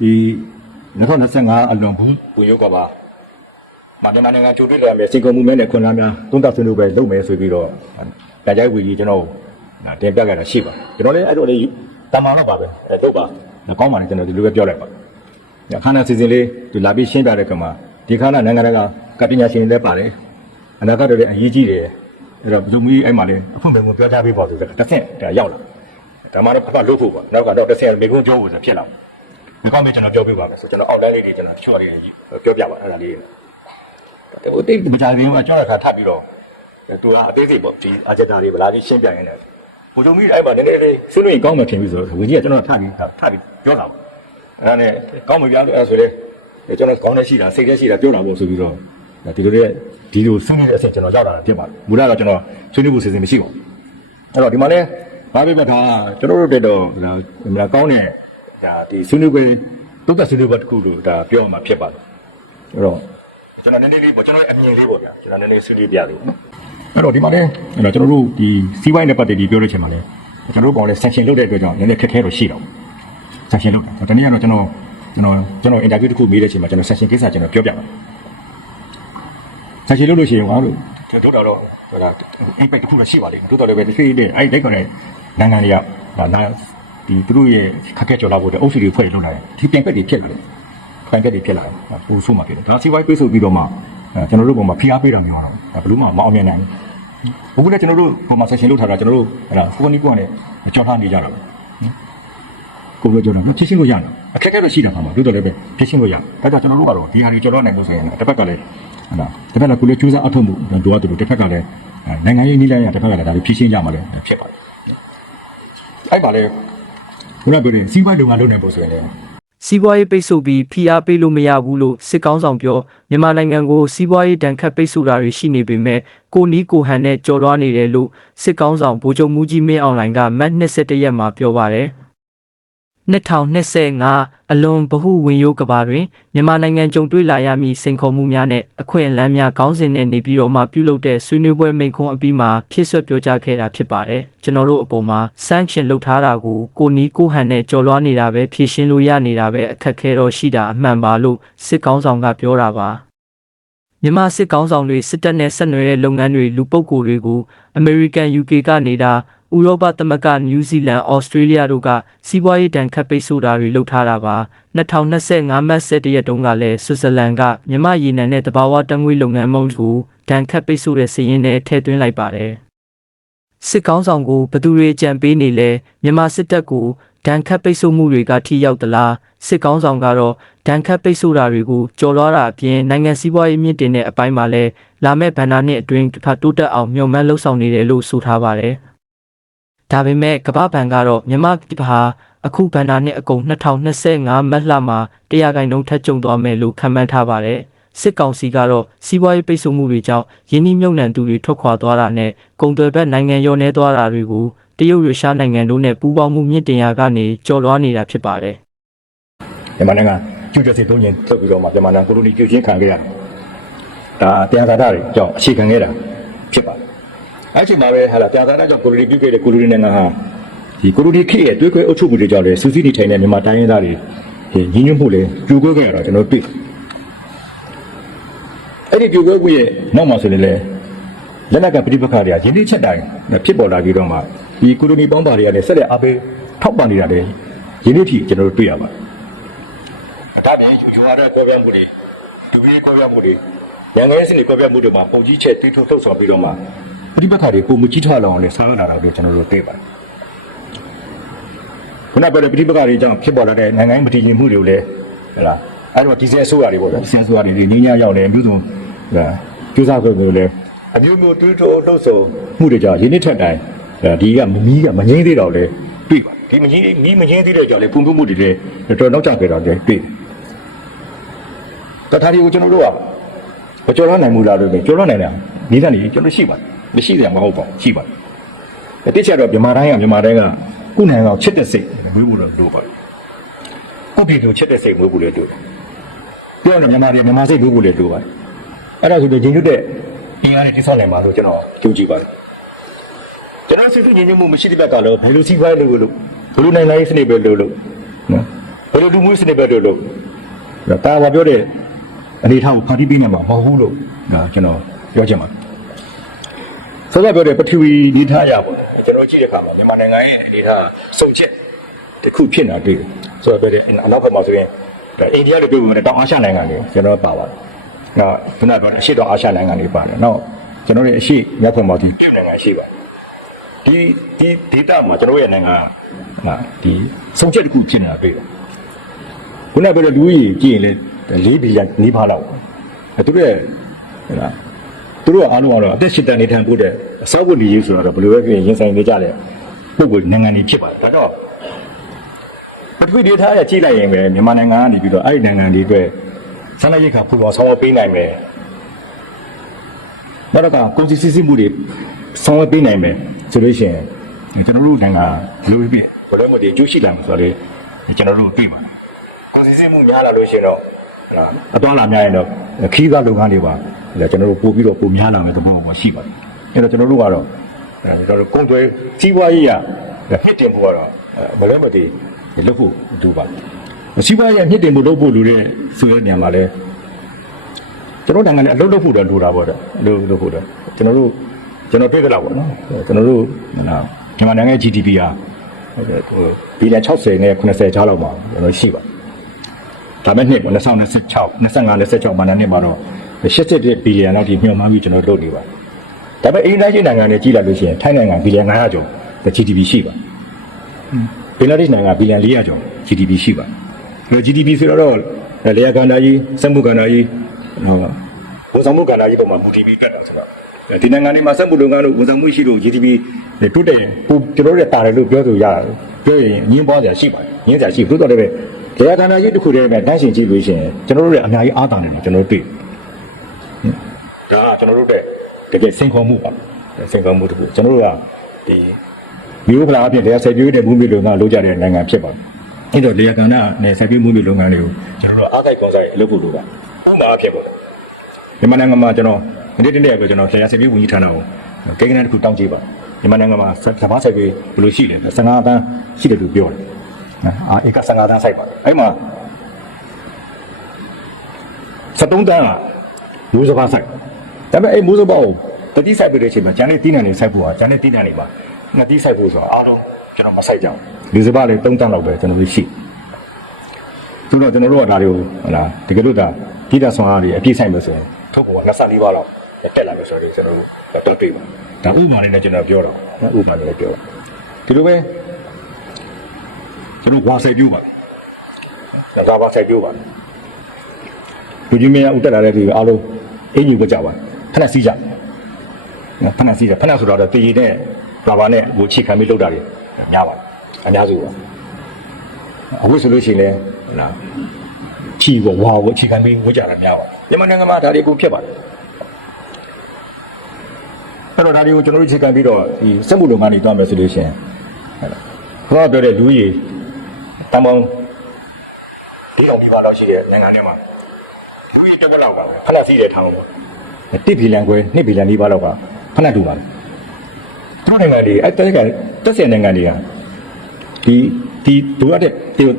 ဒီ2025အလွန်ဘူးဝင်ရုပ်ကပါမန္တနိုင်ငံချိုးပြလာမယ်စီကုံမှုမဲနဲ့ခွန်လာများသုံးသပ်ဆွေးနွေးပဲလုပ်မယ်ဆိုပြီးတော့ဒါကြိုက်ဝီကြီးကျွန်တော်တင်ပြခဲ့တာရှိပါကျွန်တော်လည်းအဲ့လိုလေးတမန်တော့ပါပဲအဲ့တော့ပါကောင်းပါနဲ့ကျွန်တော်ဒီလိုပဲပြောလိုက်ပါခန္ဓာစီစဉ်လေးဒီလာပြီးရှင်းပြတဲ့ကမှာဒီခန္ဓာနိုင်ငံကကပညာရှင်တွေလည်းပါတယ်အနာဂတ်တွေလည်းအရေးကြီးတယ်အဲ့တော့ဘုသူမီးအဲ့မှာလည်းအဖွင့်ပင်ကိုပြောကြားပေးပါဆိုတော့တစ်ဆင့်ဒါရောက်လာဒါမှတော့ဖဖလို့ဖို့ပါနောက်ကတော့တစ်ဆင့်မေကွန်းပြောဖို့ဆိုဖြစ်လာ ဒီကောင်းမေးကျွန်တော်ပြောပြပါမယ်ဆိုကျွန်တော်အောက်တိုင်းလေးတွေကျွန်တော်တချို့လေးပြောပြပါအဲ့ဒါလေးဟိုတိတ်မကြခင်ကကြောက်ရခါထပ်ပြီးတော့သူကအသေးစိတ်ပေါ့ဒီအာဂျက်တာတွေဗလာကြီးရှင်းပြရင်းနဲ့ဘုသူမီးအဲ့မှာနည်းနည်းလေးဆွေးနွေးကောင်းမှဖြစ်ပြီဆိုတော့ဝင်ကြီးကကျွန်တော်ထပ်ပြီးထပ်ပြီးပြောတာပေါ့အဲ့ဒါနဲ့ကောင်းမှပြလို့အဲ့ဆိုလေကျွန်တော်ကောင်းနေရှိတာစိတ်ထဲရှိတာပြောတာပေါ့ဆိုပြီးတော့ဒီလိုလေးဒီလိုဆွေးနွေးတဲ့အချိန်ကျွန်တော်ရောက်လာတာဖြစ်ပါတယ်မူလကကျွန်တော်ဆွေးနွေးဖို့စီစဉ်မရှိပါဘူးအဲ့တော့ဒီမှာလဲဘာပဲပြောတာကျွန်တော်တို့တက်တော့ဒါကောင်းတဲ့ ဒါဒီဆွေးနွေးပွဲတုတ်သက်ဆွေးနွေးပွဲတစ်ခုလို့ဒါပြောမှာဖြစ်ပါတယ်အဲ့တော့ကျွန်တော်နည်းနည်းလေးပေါ့ကျွန်တော်အမြင်လေးပေါ့ဗျာကျွန်တော်နည်းနည်းဆွေးနွေးပြလို့နော်အဲ့တော့ဒီမှာလဲအဲ့တော့ကျွန်တော်တို့ဒီစီးပွားရေးနဲ့ပတ်သက်ပြီးပြောလို့ချင်ပါလဲကျွန်တော်တို့ပေါ့လဲ sanction လုပ်တဲ့အတွက်ကြောင့်နည်းနည်းခက်ခဲတော့ရှိတော့ sanction လုပ်တာတနည်းကတော့ကျွန်တော်ကျွန်တော်ကျွန်တော် interview တစ်ခုမေးတဲ့အချိန်မှာကျွန်တော် sanction ကိစ္စကျွန်တော်ပြောပြပါ sanction လုပ်လို့ရှိရင်ဟာလို့တို့တော့တော့ဟိုဒါ impact တစ်ခုတော့ရှိပါလိမ့်မယ်တို့တော့လည်းပဲတစ်ချိန်တည်းအဲ့ဒီခေါ်တဲ့နိုင်ငံတွေကဒါနာ ဒီသူတို့ရဲ့ခက်ခဲကြော်လာဖို့အတွက်အုပ်စုတွေဖွဲ့လို့လာတယ်ဒီပြန်ပက်တွေဖြစ်လာတယ်ပြန်ပက်တွေဖြစ်လာတယ်ပူဆိုးမှဖြစ်တယ်ဒါစီဝိုင်းပြေးဆိုပြီးတော့မှကျွန်တော်တို့ပုံမှာဖိအားပေးတာမျိုးတော့ဘယ်လို့မှမအောင်မြင်နိုင်ဘူးအခုလည်းကျွန်တော်တို့ပုံမှာ session လုပ်ထားတာကျွန်တော်တို့အဲ့ဒါကိုနီကိုကလည်းကြော်ထားနေကြတာပဲကိုလိုကြော်တာဖြစ်ရှင်းလို့ရတယ်အခက်အခဲတော့ရှိတာပါမှာတို့တော့လည်းပဲဖြစ်ရှင်းလို့ရတယ်ဒါကြောင့်ကျွန်တော်တို့ကတော့ဒီဟာတွေကြော်တော့နိုင်လို့ဆိုရင်တစ်ဖက်ကလည်းဟုတ်လားတစ်ဖက်ကလည်းကိုလေးကျူးစားအထောက်မှုတို့ကတို့တစ်ဖက်ကလည်းနိုင်ငံရေးနည်းလမ်းရတစ်ဖက်ကလည်းဒါတွေဖြစ်ရှင်းကြမှာလည်းဖြစ်ပါတယ်အဲ့ပါလေ ခုနပြောတဲ့စီးပွားရေးလုပ်ငန်းလုပ်နေဖို့ဆိုရင်လည်းစီးပွားရေးပိတ်ဆို့ပြီးဖိအားပေးလို့မရဘူးလို့စစ်ကောင်းဆောင်ပြောမြန်မာနိုင်ငံကိုစီးပွားရေးတန်ခတ်ပိတ်ဆို့တာတွေရှိနေပေမဲ့ကိုနီးကိုဟန်နဲ့ကြော်လွှားနေတယ်လို့စစ်ကောင်းဆောင်ဗိုလ်ချုပ်မူကြီးမင်းအောင်လှိုင်ကမတ်21ရက်မှာပြောပါတယ် 2025အလွန်ဗဟုဝင်ရိုးကဘာတွင်မြန်မာနိုင်ငံကြုံတွေ့လာရမည့်စိန်ခေါ်မှုများနဲ့အခွင့်အလမ်းများခေါင်းစဉ်နဲ့နေပြီးတော့မှပြုလုပ်တဲ့ဆွေးနွေးပွဲမိန့်ခွန်းအပြီးမှာဖြစ်ဆွပြောကြားခဲ့တာဖြစ်ပါတယ်ကျွန်တော်တို့အပေါ်မှာ sanction လုပ်ထားတာကိုကိုနီးကိုဟန်နဲ့ကြော်လွှားနေတာပဲဖြည့်ရှင်းလို့ရနေတာပဲအခက်ခဲတော့ရှိတာအမှန်ပါလို့စစ်ကောင်းဆောင်ကပြောတာပါမြန်မာစစ်ကောင်းဆောင်တွေစစ်တပ်နဲ့ဆက်နွယ်တဲ့လုပ်ငန်းတွေလူပုဂ္ဂိုလ်တွေကို American UK ကနေတာ ဥရောပသမဂ္ဂနယူးဇီလန်ဩစတြေးလျတို့ကစီးပွားရေးတန်ခတ်ပိတ်ဆို့တာတွေလုပ်ထားတာပါ2025မတ်17ရက်တုန်းကလည်းဆွစ်ဇာလန်ကမြန်မာရေနံနဲ့တဘာဝတံငွေလုပ်ငန်းမုံကိုတန်ခတ်ပိတ်ဆို့တဲ့စီးရင်နဲ့ထည့်သွင်းလိုက်ပါတယ်စစ်ကောင်းဆောင်ကိုဘသူတွေကြံပေးနေလဲမြန်မာစစ်တပ်ကိုဒဏ်ခတ်ပိတ်ဆို့မှုတွေကထိရောက်သလားစစ်ကောင်းဆောင်ကတော့ဒဏ်ခတ်ပိတ်ဆို့တာတွေကိုကြော်လွှားတာအပြင်နိုင်ငံစည်းပွားရေးမြင့်တင်တဲ့အပိုင်းမှာလည်းလာမဲ့ဘဏ္ဍာနှစ်အတွင်းတစ်ခါတိုးတက်အောင်မျှော်မှန်းလှုပ်ဆောင်နေတယ်လို့ဆိုထားပါတယ်။ ဒါပေမဲ့ကမ္ဘာဘဏ်ကတော့မြန်မာပြည်ဟာအခုဘဏ္ဍာနှစ်အကုန်2025မတ်လမှာတရားကိုင်နှုန်းထက်ကျုံသွားမယ်လို့ခန့်မှန်းထားပါတယ်။စစ်ကောင်စီကတော့စီးပွားရေးပိတ်ဆို့မှုတွေကြောင့်ယင်းနှိမ့်မြုံနှံသူတွေထွက်ခွာသွားတာနဲ့ကုန်သွယ်ဘက်နိုင်ငံရောနေသွားတာတွေကိုတရုတ်ရရှားနိုင်ငံတို့နဲ့ပူးပေါင်းမှုမြင့်တင်ရာကနေကြော်လွှားနေတာဖြစ်ပါတယ်။မြန်မာနိုင်ငံကျူးကျော်စစ်သုံးရင်ထုတ်ပြီးတော့မှမြန်မာနိုင်ငံကိုလိုနီကျူးချင်းခံခဲ့ရတယ်။ဒါတရားကာတာတွေကြောင့်အခြေခံခဲ့တာဖြစ်ပါတယ်။ အဲ့ဒီအချိန်မှာပဲဟာလာတရားကာတာကြောင့်ကိုလိုနီပြုခဲ့တဲ့ကိုလိုနီနိုင်ငံဟာဒီကိုလိုနီခေတ်ရဲ့တွေးခွဲအုပ်ချုပ်မှုတွေကြောင့်လည်းစူးစီးနေထိုင်တဲ့မြန်မာတိုင်းရင်းသားတွေဒီညီညွတ်မှုလည်းပြိုကွဲခဲ့ရတော့ကျွန်တော်တွေ့တယ်။အဲ့ဒီပြိုကွဲမှုရဲ့နောက်မှာဆိုရင်လည်းလက်နက်ကပဋိပက္ခတွေကရင်းနှီးချက်တိုင်းဖြစ်ပေါ်လာပြီးတော့မှဒီကိုလိုနီပေါင်းပါတွေကလည်းဆက်လက်အားပေးထောက်ပံ့နေတာလည်းရင်းနှီးထိကျွန်တော်တို့တွေ့ရပါတယ်ဒါပြင်ယူရတဲ့ကွဲပြားမှုတွေဒူရီကွဲပြားမှုတွေရန်ငယ်စနစ်ကွဲပြားမှုတွေမှာပုံကြီးချက်တီးထုတ်ထုတ်ဆောင်ပြီးတော့မှ ပြိပခါတွေပုံမကြီးထွားလောင်နဲ့ဆောင်ရတာတော့ကျွန်တော်တို့သိပါတယ်ခုနပြောတဲ့ပြိပခါတွေကြောင့်ဖြစ်ပေါ်လာတဲ့နိုင်ငံရေးမတည်ငြိမ်မှုတွေကိုလည်းဟဲ့လားအဲ့တော့ဒီစဲအစိုးရတွေပေါ့ဗျာဒီစဲအစိုးရတွေငင်းညရောက်နေအမျိုးစုံဟဲ့ကျူးစားခွင့်တွေလည်းအမျိုးမျိုးတူးထိုးလှုပ်ဆောင်မှုတွေကြောင့်ရင်းနှီးထက်တိုင်းဒီကမမီးကမငိမ့်သေးတော့လေတွေ့ပါဒီမငိမ့်မီးမငိမ့်သေးတဲ့ကြောင့်လေပုံမှုတွေလည်းတော်တော်နောက်ကျခဲ့တာလည်းတွေ့တထားဒီကိုကျွန်တော်တို့ကမကြော်ရနိုင်ဘူးလားလို့ပြောကြော်ရနိုင်တယ်နေသားနေကျွန်တော်ရှိပါတယ် မရှိတယ်မဟုတ်ပါဘူးရှိပါတယ်တိကျတော့မြန်မာတိုင်းကမြန်မာတိုင်းကကုနိုင်အောင်ချစ်တဲ့စိတ်မွေးဖို့လို့လိုပါတယ်ကုပြည်ကိုချစ်တဲ့စိတ်မွေးဖို့လည်းလိုတယ်ပြောရင်မြန်မာတွေမြန်မာစိတ်မွေးဖို့လည်းလိုပါတယ်အဲ့ဒါဆိုတော့ဂျင်းရွတ်တဲ့အင်အားနဲ့တိဆောက်နိုင်ပါလို့ကျွန်တော်ကြိုးကြည့်ပါတယ်ကျွန်တော်စိတ်ဆူညီညွတ်မှုမရှိတဲ့ဘက်ကလည်းဘယ်လိုစီးပွားရေးလုပ်လို့ဘယ်လိုနိုင်လိုက်စနစ်ပဲလုပ်လို့နော်ဘယ်လိုလူမှုစနစ်ပဲလို့လို့တာဝါပြောတဲ့အနေထားကိုဖန်တီးပေးနေမှာမဟုတ်ဘူးလို့ဒါကျွန်တော်ပြောချင်ပါတယ် ဆောစောပြောတဲ့ပထဝီနေထားရပေါ့ကျွန်တော်ကြည့်တဲ့အခါမှာမြန်မာနိုင်ငံရဲ့အနေထားစုံချက်တစ်ခုဖြစ်နေတာတွေ့တယ်ဆိုတော့ပြောတဲ့အနောက်ဘက်မှာဆိုရင်ဒါအိန္ဒိယလိုပြောလို့တောင်အာရှနိုင်ငံတွေကျွန်တော်ပါပါတယ်နောက်ခုနကပြောတဲ့အရှေ့တောင်အာရှနိုင်ငံတွေပါတယ်နောက်ကျွန်တော်တို့ရဲ့အရှေ့မြောက်ဘက်မှာဒီပြုနိုင်ငံရှိပါတယ်ဒီဒီဒေတာမှာကျွန်တော်ရဲ့နိုင်ငံဟာဒီဆုံးချက်တစ်ခုဖြစ်နေတာတွေ့တယ်။ခုနကပြောတဲ့လူကြီးကြည့်ရင်လေ၄ဘီလီယံနီးပါးလောက်အဲသူတို့ရဲ့ဟဲ့လား သူတို့ကအားလုံးကတော့အသက်ရှင်တန်နေထိုင်ဖို့တဲ့အစောက်ဝတ်နေရေးဆိုတော့ဘယ်လိုပဲဖြစ်ရင်ရင်ဆိုင်နေကြတဲ့ပုံကိုနိုင်ငံတွေဖြစ်ပါတယ်။ဒါတော့ပထဝီဒေတာရဲ့ကြည့်လိုက်ရင်ပဲမြန်မာနိုင်ငံကနေပြီးတော့အဲ့ဒီနိုင်ငံတွေအတွက်ဆန္ဒရိတ်ခါပူပေါ်ဆောင်ရွက်ပေးနိုင်မယ်။နောက်တော့ကကုန်စည်စည်းစိမ်မှုတွေဆောင်ရွက်ပေးနိုင်မယ်ဆိုလို့ရှိရင်ကျွန်တော်တို့နိုင်ငံလူပြည့်ဘယ်လိုမှဒီကျိုးရှိလာမှာဆိုတော့လေကျွန်တော်တို့သိမှာကုန်စည်စည်းမှုများလာလို့ရှိရင်တော့အသွားလာများရင်တော့ခီးသားလုပ်ငန်းတွေပါ ကျွန်တော်တို့ပို့ပြီးတော့ပိုများလာမယ်သဘောမှရှိပါတယ်အဲ့တော့ကျွန်တော်တို့ကတော့အဲကျွန်တော်တို့ကုန်သွယ်စီးပွားရေးရဟစ်တင်ဖို့ကတော့ဘယ်လိုမှဒီလုပ်ဖို့ဒူပါတယ်စီးပွားရေးဟစ်တင်ဖို့လုပ်ဖို့လူတွေဆိုတဲ့နေရာမှာလဲကျွန်တော်နိုင်ငံနဲ့အလုပ်လုပ်ဖို့တော့လိုတာပေါ့တဲ့လုပ်လုပ်ဖို့တော့ကျွန်တော်တို့ကျွန်တော်တွေ့ကြတော့ပေါ့နော်ကျွန်တော်တို့ဟလာမြန်မာနိုင်ငံ GDP ဟာဟုတ်ကဲ့ဟိုဘီလီယံ60နဲ့90ကြားလောက်မှာကျွန်တော်ရှိပါဒါမဲ့နှစ်ပေါ့2026 25 26မှာနှစ်မှာတော့ 87ဘီလီယံလောက်ဒီမျှော်မှန်းပြီးကျွန်တော်လုပ်နေပါဒါပေမဲ့အင်တာရှိနိုင်ငံနဲ့ကြီးလာလို့ရှိရင်ထိုင်းနိုင်ငံဘီလီယံ900ကျော် GDP ရှိပါဘင်္ဂလားဒေ့ရှ်နိုင်ငံဘီလီယံ400ကျော် GDP ရှိပါအဲ GDP ဆိုတော့လေယာကန္တာကြီးစက်မှုကန္တာကြီးဟုတ်ဝန်ဆောင်မှုကန္တာကြီးပုံမှာမူတည်ပြီးတက်တာဆိုတော့ဒီနိုင်ငံတွေမှာစက်မှုလုပ်ငန်းတို့ဝန်ဆောင်မှုရှိလို့ GDP တိုးတက်ရင်ပိုကျွန်တော်တို့တာတယ်လို့ပြောဆိုရတယ်ပြောရင်ညင်းပွားကြရှိပါတယ်ညင်းကြရှိဘူးတော့လည်းပဲလေယာကန္တာကြီးတစ်ခုတည်းပဲတန်းရှင်ကြည့်လို့ရှိရင်ကျွန်တော်တို့လည်းအများကြီးအားတာတယ်လို့ကျွန်တော်တို့တွေ့ဒါ ကကျွန်တော်တို့တဲ့တကယ်စိန်ခေါ်မှုပါစိန်ခေါ်မှုတစ်ခုကျွန်တော်တို့ကဒီမျိုးဖလာအပြင်တရားစိုက်ပျိုးတဲ့မှုမျိုးလုပ်ငန်းလုပ်ကြတဲ့နိုင်ငံဖြစ်ပါတယ်အဲ့တော့လေယာကန္တာနဲ့စိုက်ပျိုးမှုမျိုးလုပ်ငန်းတွေကိုကျွန်တော်တို့အားကိုက်ကောင်းစားလုပ်ဖို့လိုပါတောင်းတာအဖြစ်ပေါ့မြန်မာနိုင်ငံမှာကျွန်တော်ဒီတနေ့ကကျွန်တော်ဆရာစိုက်ပျိုးဝန်ကြီးဌာနကိုကိန်းဂဏန်းတစ်ခုတောင်းကြည့်ပါမြန်မာနိုင်ငံမှာစဘာစိုက်ပျိုးဘယ်လိုရှိလဲ15တန်းရှိတယ်လို့ပြောတယ်အာဧက15တန်းစိုက်ပါတယ်အဲ့မှာ73တန်းကမိုးစဘာစိုက် ဒါပေမဲ့အဲ့မိုးစဘာကိုတတိစိုက်ပြီးတဲ့အချိန်မှာကျန်တဲ့တီးနှံတွေစိုက်ဖို့ဟာကျန်တဲ့တီးနှံတွေပါငတိစိုက်ဖို့ဆိုတော့အားလုံးကျွန်တော်မစိုက်ကြဘူးလူစဘာလေး3တန်းလောက်ပဲကျွန်တော်တို့ရှိဆိုတော့ကျွန်တော်တို့ကဒါတွေကိုဟုတ်လားတကယ်လို့ဒါပြည်သားဆောင်အားတွေအပြည့်ဆိုင်လို့ဆိုရင်ထုတ်ဖို့က24ပါးလောက်တက်လာမယ်ဆိုတော့ကျွန်တော်တို့တော့တွေ့ပါဒါဥပမာလေးနဲ့ကျွန်တော်ပြောတော့ဥပမာလေးနဲ့ပြောဒီလိုပဲကျွန်တော်ဝါစိုက်ပြူပါဒါကဘာစိုက်ပြူပါလူကြီးမင်းဥတက်လာတဲ့ဒီအားလုံးအင်ကြီးကိုကြပါ ဖက်နဲ့စီးကြဖက်နဲ့စီးကြဖက်နဲ့ဆိုတော့တည်ရည်နဲ့ဘာဘာနဲ့ဟိုချိခံပြီးလောက်တာတွေများပါတယ်အများစုပါအခုဆိုလို့ရှိရင်လည်းဟုတ်လားဖြီးကိုဝါကိုချိခံပြီးဝကြတာများပါတယ်မြန်မာနိုင်ငံမှာဒါတွေကိုဖြစ်ပါတယ်အဲ့တော့ဒါတွေကိုကျွန်တော်တို့ချိခံပြီးတော့ဒီစက်မှုလုပ်ငန်းတွေတွားမယ်ဆိုလို့ရှိရင်ဟုတ်လားခေါင်းကပြောတဲ့လူကြီးတန်ပေါင်းဒီအောင်ဒီပါတော့ရှိတဲ့နိုင်ငံတွေမှာလူကြီးတစ်ပတ်လောက်ကဖက်စီးတဲ့ထောင်ပေါ့ တစ်ဘီလန်ခွဲ2ဘီလန်ဒီပါလောက်ကဖက်တူပါသူတို့နိုင်ငံတွေအဲ့တက်ကတက်စင်နိုင်ငံတွေကဒီဒီဒုရတဲ့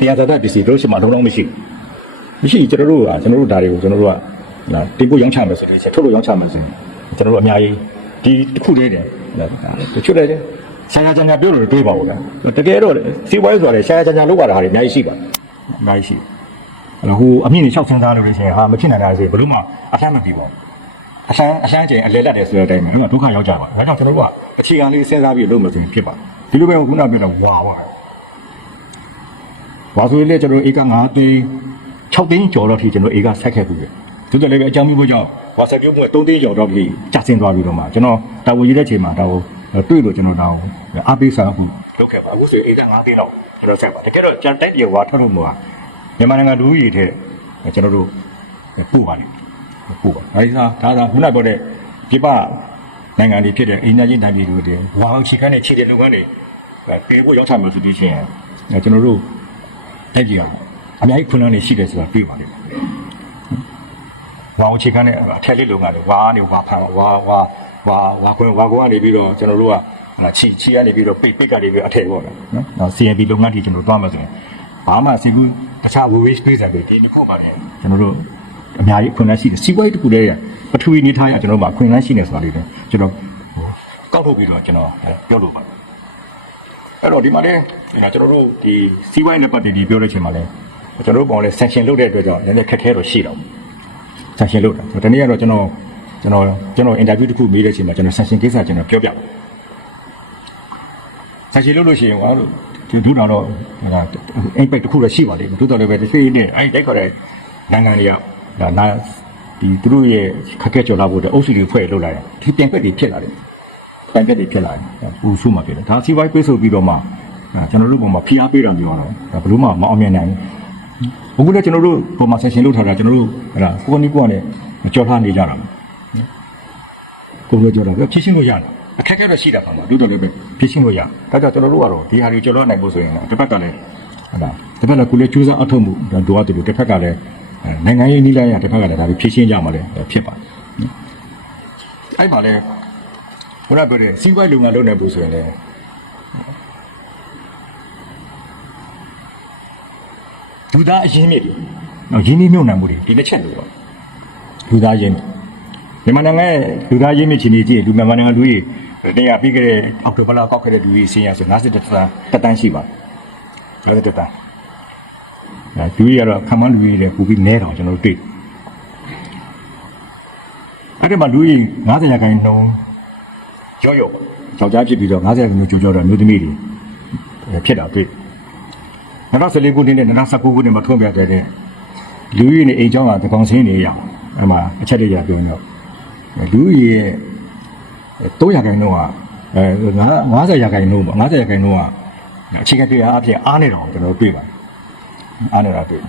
တရားသာပစ္စည်းတို့ရှိမှလုံးလုံးမရှိဘူးမရှိကျွန်တော်တို့ကကျွန်တော်တို့ဒါတွေကိုကျွန်တော်တို့ကနော်တင်ပို့ရောင်းချမယ်ဆိုလို့ရှိရင်ထုတ်လို့ရောင်းချမယ်ဆိုရင်ကျွန်တော်တို့အများကြီးဒီတစ်ခုလေးတယ်တချို့လည်းဆရာချာချာပြောလို့တွေးပါဦးလားတကယ်တော့စီးပွားရေးဆိုရတယ်ဆရာချာချာလုပ်ရတာဟာတွေအများကြီးရှိပါတယ်အများကြီးရှိအဲ့တော့ဟိုအမြင့်နေလျှောက်ဆင်းသားလို့လို့ရှိရင်ဟာမဖြစ်နိုင်တာဆိုဘယ်လို့မှအဆန်းမပြီးပါဘူး အဆန်းအဆန်းချိန်အလဲလက်တယ်ဆိုတဲ့အတိုင်းပဲအဲ့တော့ဒုက္ခရောက်ကြပါဒါကြောင့်ကျွန်တော်တို့ကအခြေခံလေးစဉ်းစားပြီးလုပ်မယ်ဆိုရင်ဖြစ်ပါတယ်ဒီလိုပဲခုနပြောတော့ဝါပါဝါဆိုရင်လေကျွန်တော်ဧက9သိန်း6သိန်းကျော်တော့ထိကျွန်တော်ဧကဆက်ခဲ့ဘူးပဲသူတို့လည်းပဲအကြောင်းမျိုးကြောင့်ဝါဆက်ပြုတ်မှု3သိန်းကျော်တော့ထိကျဆင်းသွားပြီးတော့မှကျွန်တော်တာဝန်ယူတဲ့ချိန်မှာဒါကိုတွေ့လို့ကျွန်တော်ဒါကိုအားပေးဆောင်မှုလုပ်ခဲ့ပါအခုဆိုရင်ဧက9သိန်းတော့ကျွန်တော်ဆက်ပါတကယ်တော့ကျန်တိုက်ပြေဝါထုတ်လို့မှာမြန်မာနိုင်ငံလူကြီးတဲ့ကျွန်တော်တို့ပို့ပါတယ် ပို့ပါအဲဒီစားဒါသာခုနပြောတဲ့ပြပနိုင်ငံတွေဖြစ်တဲ့အိန္ဒိယချင်းတိုင်းပြည်တွေဝါအောင်ချီခန်းနဲ့ခြေတဲ့လုပ်ငန်းတွေပြေဖို့ရောက်ချမယ်ဆိုပြီးချင်းကျွန်တော်တို့တိုက်ပြေအောင်အများကြီးခွင့်လန်းနေရှိတယ်ဆိုတာတွေ့ပါတယ်ဝါအောင်ချီခန်းနဲ့အထက်လေးလုပ်ငန်းတွေဝါနေဝါဖာဝါဝါဝါဝါခွင့်ဝါကွာနေပြီးတော့ကျွန်တော်တို့ကချီချီကနေပြီးတော့ပိတ်ပိတ်ကနေပြီးအထက်ပေါ့နော်နော် CNB လုပ်ငန်းတွေကျွန်တော်တို့သွားမှဆိုရင်ဘာမှစီကူတခြား waste space တွေဒီနှစ်ခုပါလေကျွန်တော်တို့ အများကြီးအခွင့်အလမ်းရှိတယ်စီးပွားရေးတစ်ခုတည်းရပထဝီနေထားရကျွန်တော်တို့မှာအခွင့်အလမ်းရှိနေဆိုတာလေးတွေကျွန်တော်ကောက်ထုတ်ပြီးတော့ကျွန်တော်ပြောလို့ပါအဲ့တော့ဒီမှာလေကျွန်တော်တို့ဒီစီးပွားရေးနဲ့ပတ်သက်ပြီးပြောတဲ့ချိန်မှာလေကျွန်တော်တို့ပေါ့လေ sanction လုပ်တဲ့အတွက်ကြောင့်နည်းနည်းခက်ခဲတော့ရှိတော့ sanction လုပ်တာဒီနေ့ကတော့ကျွန်တော်ကျွန်တော်ကျွန်တော် interview တစ်ခုမေးတဲ့အချိန်မှာကျွန်တော် sanction ကိစ္စကျွန်တော်ပြောပြတယ်ဆက်ရှိလို့လို့ရှိရင်ဟောဒီဒုတော်တော့ဟာ impact တစ်ခုတော့ရှိပါလိမ့်မယ်ဒုတော်လည်းပဲတစ်စိနဲ့အဲ့တိုက်ခေါ်တဲ့နိုင်ငံတွေက ဒါနာဒီသူတို့ရဲ့ခက်ခဲကြော်လာဖို့တဲ့အုပ်စုတွေဖွဲ့လုပ်လာတယ်ဒီပြန်ပက်တွေဖြစ်လာတယ်ပြန်ပက်တွေဖြစ်လာတယ်ပူဆူမှဖြစ်တယ်ဒါစီဝိုင်းပြေးဆိုပြီးတော့မှကျွန်တော်တို့ပုံမှာဖိအားပေးတာမျိုးတော့ဘလို့မှမအောင်မြင်နိုင်ဘူးအခုလည်းကျွန်တော်တို့ပုံမှာ session လုပ်ထားတာကျွန်တော်တို့ဟဲ့လားကိုကနီကိုကလည်းကြော်ထားနေကြတာကိုယ်လည်းကြော်တာဖြည့်ရှင်းလို့ရတယ်အခက်အခဲတော့ရှိတာပါမှာတို့တော်လည်းပဲဖြည့်ရှင်းလို့ရဒါကြောင့်ကျွန်တော်တို့ကတော့ဒီဟာတွေကျော်လွှတ်နိုင်ဖို့ဆိုရင်တော့တစ်ဖက်ကလည်းဟုတ်လားတစ်ဖက်ကကိုလည်းကြိုးစားအထောက်မှုဒါတို့ရတယ်တစ်ဖက်ကလည်း နိုင်ငံရေးနည်းလမ်းရတစ်ဖက်ကလည်းဒါတွေဖြည့်ရှင်းကြမှာလည်းဖြစ်ပါတယ်အဲ့ပါလေဘုရားပြောတဲ့စီးပွားရေးလုပ်ငန်းလုပ်နေဖို့ဆိုရင်လည်းဒူသားအရင်မြစ်တယ်နော်ရင်းနှီးမြုပ်နှံမှုတွေဒီလက်ချက်လို့ပေါ့ဒူသားရင်းမြန်မာနိုင်ငံရဲ့ဒူသားရင်းမြစ်ချင်းကြီးကြည့်လူမြန်မာနိုင်ငံလူကြီးတရားပြီးခဲ့တဲ့အောက်တိုဘာလကောက်ခဲ့တဲ့လူကြီးစင်းရဆို50တန်းတက်တန်းရှိပါတယ်50တန်း အဲလူကြီးကတော့ခံမလူကြီးတွေပူပြီးနဲတော့ကျွန်တော်တို့တွေ့အဲ့ဒီမှာလူကြီး90ရာခိုင်နှုန်းရော့ရော့ပေါ့ယောက်ျားဖြစ်ပြီးတော့90ရာခိုင်နှုန်းကြိုးကြောတော့မျိုးသမီးတွေဖြစ်တာတွေ့2014ခုနှစ်နဲ့2019ခုနှစ်မှာထွန်းပြတဲ့လူကြီးနေအိမ်ကျောင်းကတကောင်စင်းနေရအောင်အဲ့မှာအချက်တွေရပြောတော့လူကြီးရဲ့3ရာခိုင်နှုန်းကအဲ50ရာခိုင်နှုန်းပေါ့50ရာခိုင်နှုန်းကအခြေခံတရားအဖြစ်အားနေတော့ကျွန်တော်တို့တွေ့ပါတယ် အားနေတာတွေ့